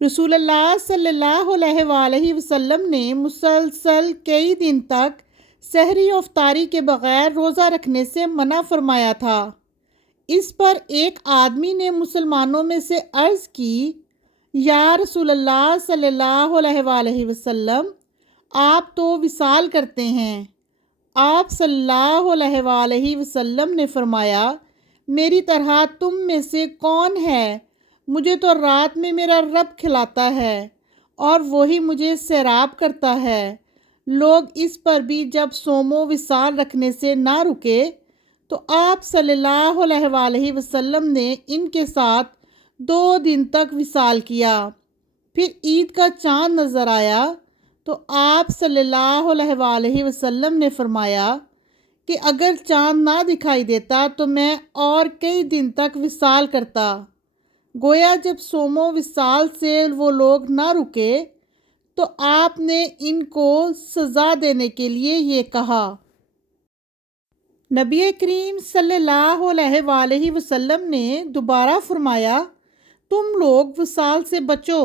رسول اللہ صلی اللہ علیہ وآلہ وسلم نے مسلسل کئی دن تک سحری و افطاری کے بغیر روزہ رکھنے سے منع فرمایا تھا۔ اس پر ایک آدمی نے مسلمانوں میں سے عرض کی، یا رسول اللہ صلی اللہ علیہ وآلہ وسلم، آپ تو وصال کرتے ہیں۔ آپ صلی اللہ علیہ وآلہ وسلم نے فرمایا، میری طرح تم میں سے کون ہے؟ مجھے تو رات میں میرا رب کھلاتا ہے اور وہی مجھے سیراب کرتا ہے۔ لوگ اس پر بھی جب صوم و وصال رکھنے سے نہ رکے تو آپ صلی اللہ علیہ وآلہ وسلم نے ان کے ساتھ 2 دن تک وصال کیا۔ پھر عید کا چاند نظر آیا تو آپ صلی اللہ علیہ وآلہ وسلم نے فرمایا کہ اگر چاند نہ دکھائی دیتا تو میں اور کئی دن تک وصال کرتا۔ گویا جب صوم و وصال سے وہ لوگ نہ رکے تو آپ نے ان کو سزا دینے کے لیے یہ کہا۔ نبی کریم صلی اللہ علیہ وآلہ وسلم نے دوبارہ فرمایا، تم لوگ وصال سے بچو۔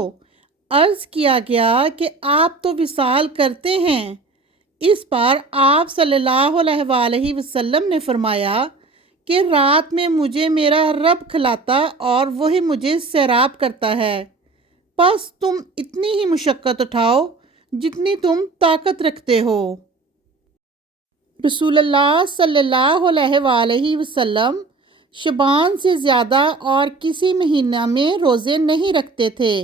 عرض کیا گیا کہ آپ تو وصال کرتے ہیں۔ اس پر آپ صلی اللہ علیہ وآلہ وسلم نے فرمایا کہ رات میں مجھے میرا رب کھلاتا اور وہی مجھے سیراب کرتا ہے، پس تم اتنی ہی مشقت اٹھاؤ جتنی تم طاقت رکھتے ہو۔ رسول اللہ صلی اللہ علیہ وآلہ وسلم شعبان سے زیادہ اور کسی مہینہ میں روزے نہیں رکھتے تھے۔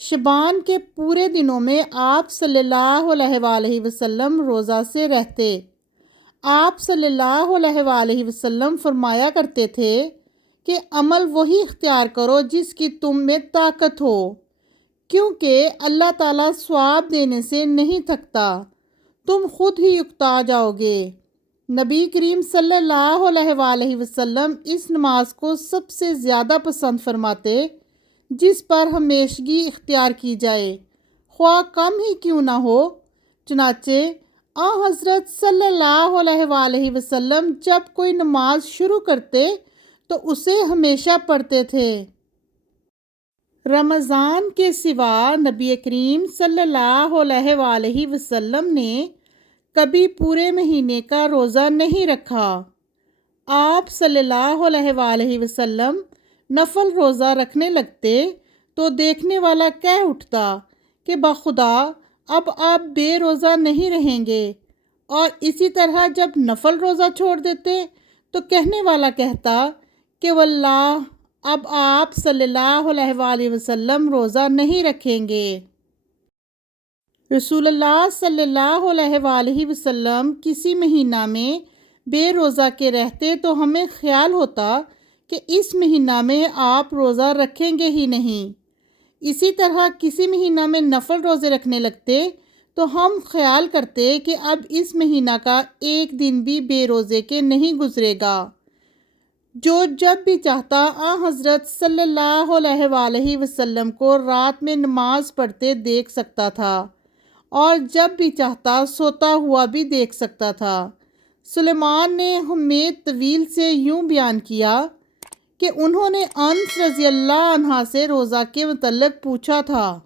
شعبان کے پورے دنوں میں آپ صلی اللہ علیہ وآلہ وسلم روزہ سے رہتے۔ آپ صلی اللہ علیہ وآلہ وسلم فرمایا کرتے تھے کہ عمل وہی اختیار کرو جس کی تم میں طاقت ہو، کیونکہ اللہ تعالیٰ ثواب دینے سے نہیں تھکتا، تم خود ہی اکتا جاؤ گے۔ نبی کریم صلی اللہ علیہ وآلہ وسلم اس نماز کو سب سے زیادہ پسند فرماتے جس پر ہمیشگی اختیار کی جائے، خواہ کم ہی کیوں نہ ہو۔ چنانچہ حضرت صلی اللہ علیہ وآلہ وسلم جب کوئی نماز شروع کرتے تو اسے ہمیشہ پڑھتے تھے۔ رمضان کے سوا نبی کریم صلی اللہ علیہ وآلہ وسلم نے کبھی پورے مہینے کا روزہ نہیں رکھا۔ آپ صلی اللہ علیہ وآلہ وسلم نفل روزہ رکھنے لگتے تو دیکھنے والا کہہ اٹھتا کہ بخدا اب آپ بے روزہ نہیں رہیں گے، اور اسی طرح جب نفل روزہ چھوڑ دیتے تو کہنے والا کہتا کہ واللہ اب آپ صلی اللہ علیہ وآلہ وسلم روزہ نہیں رکھیں گے۔ رسول اللہ صلی اللہ علیہ وآلہ وسلم کسی مہینہ میں بے روزہ کے رہتے تو ہمیں خیال ہوتا کہ اس مہینہ میں آپ روزہ رکھیں گے ہی نہیں۔ اسی طرح کسی مہینہ میں نفل روزے رکھنے لگتے تو ہم خیال کرتے کہ اب اس مہینہ کا ایک دن بھی بے روزے کے نہیں گزرے گا۔ جو جب بھی چاہتا حضرت صلی اللہ علیہ وآلہ وسلم کو رات میں نماز پڑھتے دیکھ سکتا تھا اور جب بھی چاہتا سوتا ہوا بھی دیکھ سکتا تھا۔ سلیمان نے حمید طویل سے یوں بیان کیا کہ انہوں نے انس رضی اللہ عنہ سے روزہ کے متعلق پوچھا تھا۔